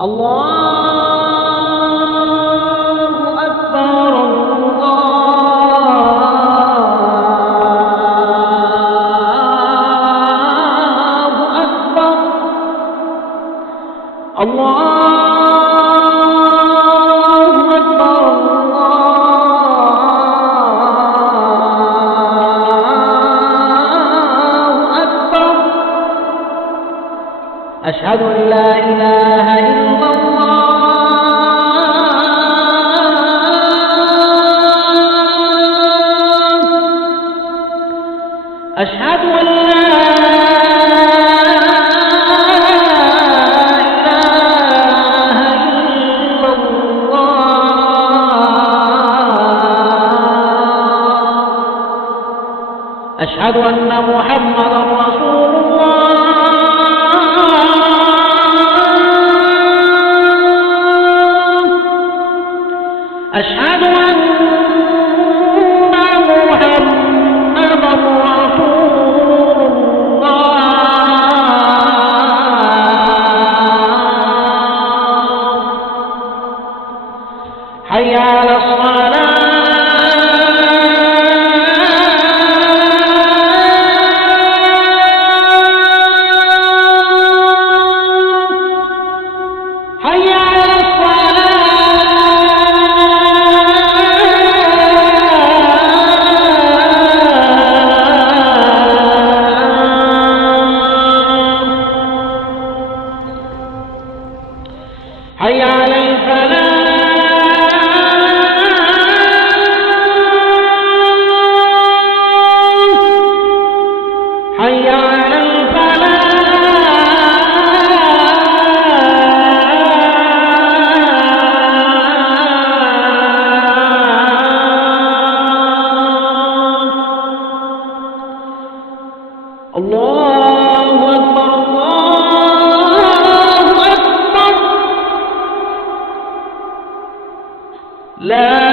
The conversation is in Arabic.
الله أكبر الله أكبر الله أكبر الله أكبر أشهد أن لا إله إلا الله أشهد أن لا أشهد أن محمدا رسول الله أشهد أن محمدا رسول الله حي على الصلاة حي على الفلاح حي على الفلاح الله أكبر الله أكبر لا